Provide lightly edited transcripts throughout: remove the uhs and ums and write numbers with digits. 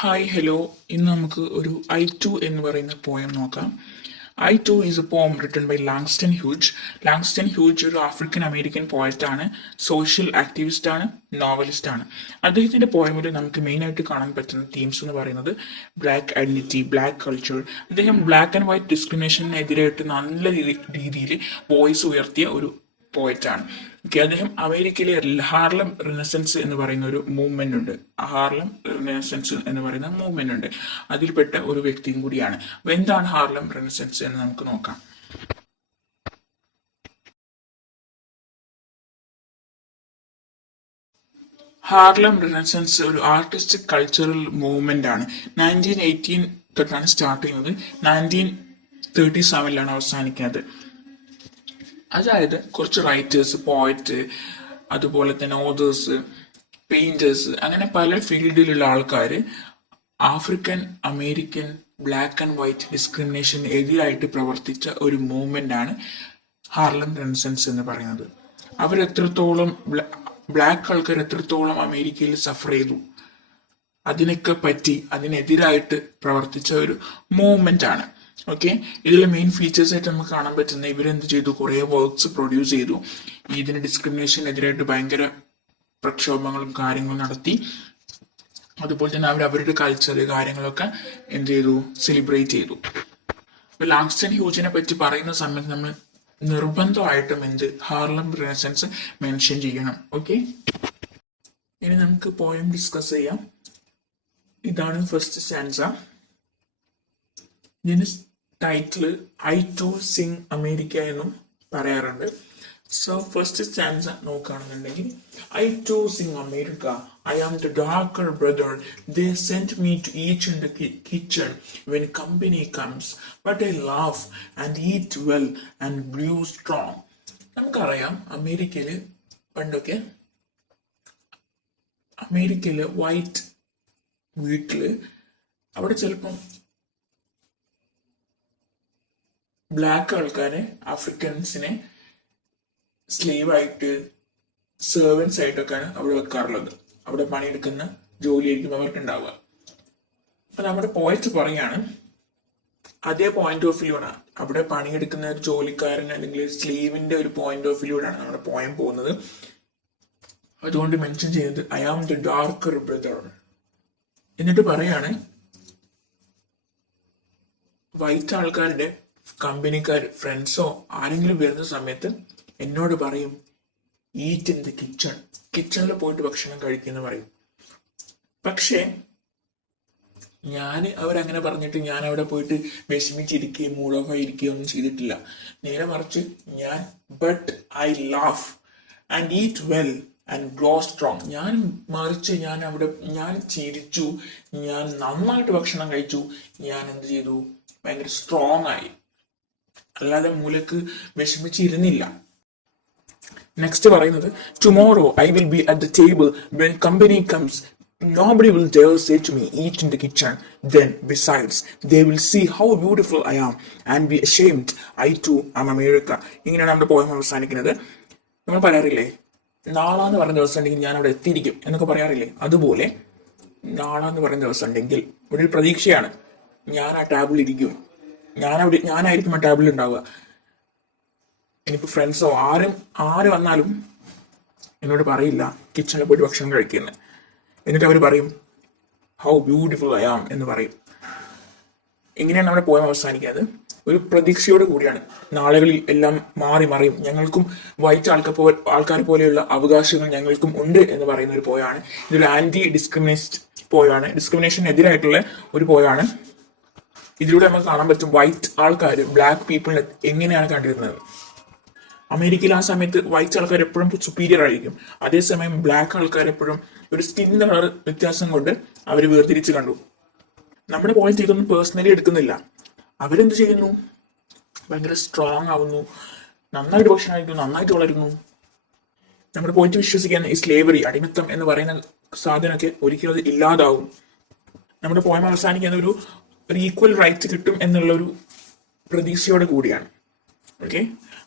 Hi hello ഇന്ന് നമുക്ക് ഒരു ഐ ടു എന്ന് പറയുന്ന പോയം നോക്കാം. I too is a poem written by Langston Hughes. Langston Hughes ഒരു ആഫ്രിക്കൻ അമേരിക്കൻ പോയറ്റാണ്, സോഷ്യൽ ആക്ടിവിസ്റ്റ് ആണ്, നോവലിസ്റ്റ് ആണ്. അദ്ദേഹത്തിന്റെ പോയമിൽ നമുക്ക് മെയിനായിട്ട് കാണാൻ പറ്റുന്ന തീംസ് എന്ന് പറയുന്നത് ബ്ലാക്ക് ഐഡന്റിറ്റി, ബ്ലാക്ക് കൾച്ചർ. അദ്ദേഹം ബ്ലാക്ക് ആൻഡ് വൈറ്റ് ഡിസ്ക്രിമിനേഷനെതിരായിട്ട് നല്ല രീതിയിൽ വോയിസ് ഉയർത്തിയ ഒരു പോയറ്റാണ്. അദ്ദേഹം അമേരിക്കയിലെ ഹാർലം റിനസൻസ് എന്ന് പറയുന്ന ഒരു മൂവ്മെന്റ് ഉണ്ട്. ഹാർലം റിനസൻസ് എന്ന് പറയുന്ന മൂവ്മെന്റ് ഉണ്ട്, അതിൽപ്പെട്ട ഒരു വ്യക്തിയും കൂടിയാണ്. അപ്പൊ എന്താണ് ഹാർലം റിനസൻസ് എന്ന് നമുക്ക് നോക്കാം. ഹാർലം റിനസൻസ് ഒരു ആർട്ടിസ്റ്റിക് കൾച്ചറൽ മൂവ്മെന്റ് ആണ്. 1918 തൊട്ടാണ് സ്റ്റാർട്ട് ചെയ്യുന്നത്, 1937 അവസാനിക്കുന്നത്. അതായത് കുറച്ച് റൈറ്റേഴ്സ്, പോയറ്റ്, അതുപോലെ തന്നെ ഓതേഴ്സ്, പെയിന്റേഴ്സ്, അങ്ങനെ പല ഫീൽഡിലുള്ള ആൾക്കാർ African American black and white discrimination എതിരായിട്ട് പ്രവർത്തിച്ച ഒരു മൂവ്മെന്റ് ആണ് ഹാർലം റെനസൻസ് എന്ന് പറയുന്നത്. അവരെത്രത്തോളം ബ്ലാക്ക് ആൾക്കാർ എത്രത്തോളം അമേരിക്കയിൽ സഫർ ചെയ്തു, അതിനൊക്കെ പറ്റി അതിനെതിരായിട്ട് പ്രവർത്തിച്ച ഒരു മൂവ്മെന്റ് ആണ്. ഓക്കെ, ഇതിലെ മെയിൻ ഫീച്ചേഴ്സ് ആയിട്ട് നമുക്ക് കാണാൻ പറ്റുന്ന ഇവരെന്ത് ചെയ്തു, കുറേ വർക്ക്സ് പ്രൊഡ്യൂസ് ചെയ്തു. ഇതിന് ഡിസ്ക്രിമിനേഷനെതിരായിട്ട് ഭയങ്കര പ്രക്ഷോഭങ്ങളും കാര്യങ്ങളും നടത്തി. അതുപോലെ തന്നെ അവരുടെ കൾച്ചർ കാര്യങ്ങളൊക്കെ എന്ത് ചെയ്തു, സെലിബ്രേറ്റ് ചെയ്തു. ഇപ്പൊ ലാങ്സ്റ്റൺ ഹ്യൂജിനെ പറ്റി പറയുന്ന സമയത്ത് നമ്മൾ നിർബന്ധമായിട്ടും ഹാർലം റിനസൻസ് മെൻഷൻ ചെയ്യണം. ഓക്കെ, ഇനി നമുക്ക് പോയം ഡിസ്കസ് ചെയ്യാം. ഇതാണ് ഫസ്റ്റ് സ്റ്റാൻസ. ഇതിന് title I too sing America എന്നും പറയാറുണ്ട്. സോ ഫസ്റ്റ് സ്റ്റാൻസ നോക്കുകയാണെന്നുണ്ടെങ്കിൽ, I too sing America, I am the darker brother, they sent me to eat in the kitchen when company comes, but I laugh and eat well and brew strong. നമുക്കറിയാം അമേരിക്കയില് പണ്ടൊക്കെ white വീട്ടില് അവിടെ ചിലപ്പം black ആൾക്കാരെ, ആഫ്രിക്കൻസിനെ slave ആയിട്ട്, servants ആയിട്ടൊക്കെയാണ് അവിടെ വെക്കാറുള്ളത്. അവിടെ പണിയെടുക്കുന്ന ജോലിയായിരിക്കും അവർക്ക് ഉണ്ടാവുക. അപ്പൊ നമ്മുടെ പോയിന്റ് പറയാണ്, അതേ പോയിന്റ് ഓഫ് വ്യൂ ആണ് അവിടെ പണിയെടുക്കുന്ന ഒരു ജോലിക്കാരൻ അല്ലെങ്കിൽ സ്ലീവിന്റെ ഒരു പോയിന്റ് ഓഫ് വ്യൂ ആണ് നമ്മുടെ പോയം പോകുന്നത്. അതുകൊണ്ട് മെൻഷൻ ചെയ്യുന്നത് I am the darker brother. എന്നിട്ട് പറയാണ്, വൈറ്റ് ആൾക്കാരുടെ കമ്പനിക്കാർ, ഫ്രണ്ട്സോ ആരെങ്കിലും വരുന്ന സമയത്ത് എന്നോട് പറയും ഈറ്റ് ഇൻ ദ കിച്ചൺ, കിച്ചണിൽ പോയിട്ട് ഭക്ഷണം കഴിക്കുന്ന പറയും. പക്ഷേ അവരങ്ങനെ പറഞ്ഞിട്ട് ഞാൻ അവിടെ പോയിട്ട് വിഷമിച്ചിരിക്കുകയും മൂഡ് ഓഫ് ആയിരിക്കുകയോ ഒന്നും ചെയ്തിട്ടില്ല. നേരെ മറിച്ച് but I laugh and eat well and grow strong. ഞാൻ ചിരിച്ചു, ഞാൻ നന്നായിട്ട് ഭക്ഷണം കഴിച്ചു, ഞാൻ എന്ത് ചെയ്തു, ഭയങ്കര സ്ട്രോങ് ആയി, അല്ലാതെ മൂലക്ക് വിഷമിച്ചിരുന്നില്ല. നെക്സ്റ്റ് പറയുന്നത്, tomorrow I will be at the table when company comes, nobody will dare say to me eat in the kitchen, then besides they will see how beautiful I am and be ashamed. I too am America. ഇങ്ങനെയാണ് നമ്മുടെ poem അവസാനിക്കുന്നത്. നമ്മൾ പറയാറില്ലേ, നാളാന്ന് പറയുന്ന ദിവസം ഉണ്ടെങ്കിൽ ഞാൻ അവിടെ എത്തിയിരിക്കും എന്നൊക്കെ പറയാറില്ലേ, അതുപോലെ നാളാന്ന് പറയുന്ന ദിവസം ഉണ്ടെങ്കിൽ ഒരു പ്രതീക്ഷയാണ്, ഞാൻ ആ ടാബിളിൽ ഇരിക്കും, ഞാനായിരിക്കും ആ ടാബിളിൽ ഉണ്ടാവുക. ഇനിയിപ്പോ ഫ്രണ്ട്സോ ആര് വന്നാലും എന്നോട് പറയില്ല കിച്ചണിൽ പോയിട്ട് ഭക്ഷണം കഴിക്കുന്നത്. എന്നിട്ട് അവർ പറയും ഹൗ ബ്യൂട്ടിഫുൾ ഐ ആം എന്ന് പറയും. ഇങ്ങനെയാണ് നമ്മുടെ പോയം അവസാനിക്കുന്നത്. ഒരു പ്രതീക്ഷയോട് കൂടിയാണ്. നാളുകളിൽ എല്ലാം മാറി മറിയും, ഞങ്ങൾക്കും വൈറ്റ് ആൾക്കാർ പോലെയുള്ള അവകാശങ്ങൾ ഞങ്ങൾക്കും ഉണ്ട് എന്ന് പറയുന്ന ഒരു പോയാണ്. ഇതൊരു ആന്റി ഡിസ്ക്രിമിനേറ്റ് പോയാണ്, ഡിസ്ക്രിമിനേഷനെതിരായിട്ടുള്ള ഒരു പോയാണ്. ഇതിലൂടെ നമുക്ക് കാണാൻ പറ്റും വൈറ്റ് ആൾക്കാർ ബ്ലാക്ക് പീപ്പിളിനെ എങ്ങനെയാണ് കണ്ടിരുന്നത്. അമേരിക്കയിൽ ആ സമയത്ത് വൈറ്റ് ആൾക്കാർ എപ്പോഴും സുപ്പീരിയർ ആയിരിക്കും, അതേസമയം ബ്ലാക്ക് ആൾക്കാർ എപ്പോഴും ഒരു സ്കിൻ കളർ വ്യത്യാസം കൊണ്ട് അവർ വേർതിരിച്ച് കണ്ടു. നമ്മുടെ പോയിന്റ് ഇതൊന്നും പേഴ്സണലി എടുക്കുന്നില്ല. അവരെന്ത് ചെയ്യുന്നു, ഭയങ്കര സ്ട്രോങ് ആവുന്നു, നന്നായിട്ട് ഭക്ഷണം കഴിക്കുന്നു, നന്നായിട്ട് വളരുന്നു. നമ്മുടെ പോയിന്റ് വിശ്വസിക്കാൻ ഈ സ്ലേവറി, അടിമത്തം എന്ന് പറയുന്ന സാധനമൊക്കെ ഒരിക്കലും അത് ഇല്ലാതാവും. നമ്മുടെ പോയം അവസാനിക്കുന്ന ഒരു ഈക്വൽ റൈറ്റ് കിട്ടും എന്നുള്ള ഒരു പ്രതീക്ഷയോടെ കൂടിയാണ്. ഓക്കെ,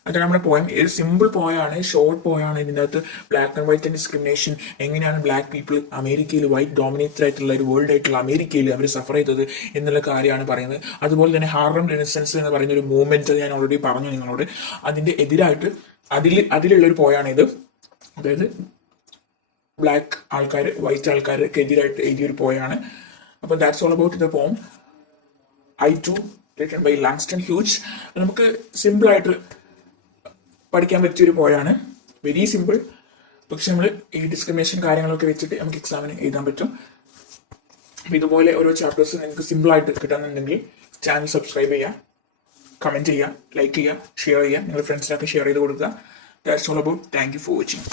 അതാണ് നമ്മുടെ പോയം. ഒരു സിമ്പിൾ പോയാണ്, ഷോർട്ട് പോയാണ്. ഇതിൻ്റെ അകത്ത് black and white and discrimination, എങ്ങനെയാണ് ബ്ലാക്ക് പീപ്പിൾ അമേരിക്കയിൽ വൈറ്റ് ഡോമിനേറ്റഡ് ആയിട്ടുള്ള ഒരു വേൾഡ് ആയിട്ടുള്ള അമേരിക്കയിൽ അവർ സഫർ ചെയ്തത് എന്നുള്ള കാര്യമാണ് പറയുന്നത്. അതുപോലെ തന്നെ ഹാർലം റെനസൻസ് എന്ന് പറയുന്ന ഒരു മൂവ്മെന്റ് ഞാൻ ഓൾറെഡി പറഞ്ഞു നിങ്ങളോട്. അതിന്റെ എതിരായിട്ട് അതിലുള്ള ഒരു പോയാണ് ഇത്. അതായത് ബ്ലാക്ക് ആൾക്കാർ വൈറ്റ് ആൾക്കാർക്ക് എതിരായിട്ട് എഴുതിയൊരു പോയാണ്. അപ്പോൾ that's all about the poem I too written by Langston Hughes. നമുക്ക് സിമ്പിളായിട്ട് പഠിക്കാൻ പറ്റിയൊരു പോയാണ്, വെരി സിമ്പിൾ. പക്ഷെ നമ്മൾ ഈ ഡിസ്ക്രിമിനേഷൻ കാര്യങ്ങളൊക്കെ വെച്ചിട്ട് നമുക്ക് എക്സാമിന് എഴുതാൻ പറ്റും. അപ്പോൾ ഇതുപോലെ ഓരോ ചാപ്റ്റേഴ്സ് നിങ്ങൾക്ക് സിമ്പിളായിട്ട് കിട്ടാന്നുണ്ടെങ്കിൽ ചാനൽ സബ്സ്ക്രൈബ് ചെയ്യുക, കമൻറ്റ് ചെയ്യുക, ലൈക്ക് ചെയ്യുക, ഷെയർ ചെയ്യുക, നിങ്ങളുടെ ഫ്രണ്ട്സിനൊക്കെ ഷെയർ ചെയ്ത് കൊടുക്കുക. That's all about. Thank you for watching.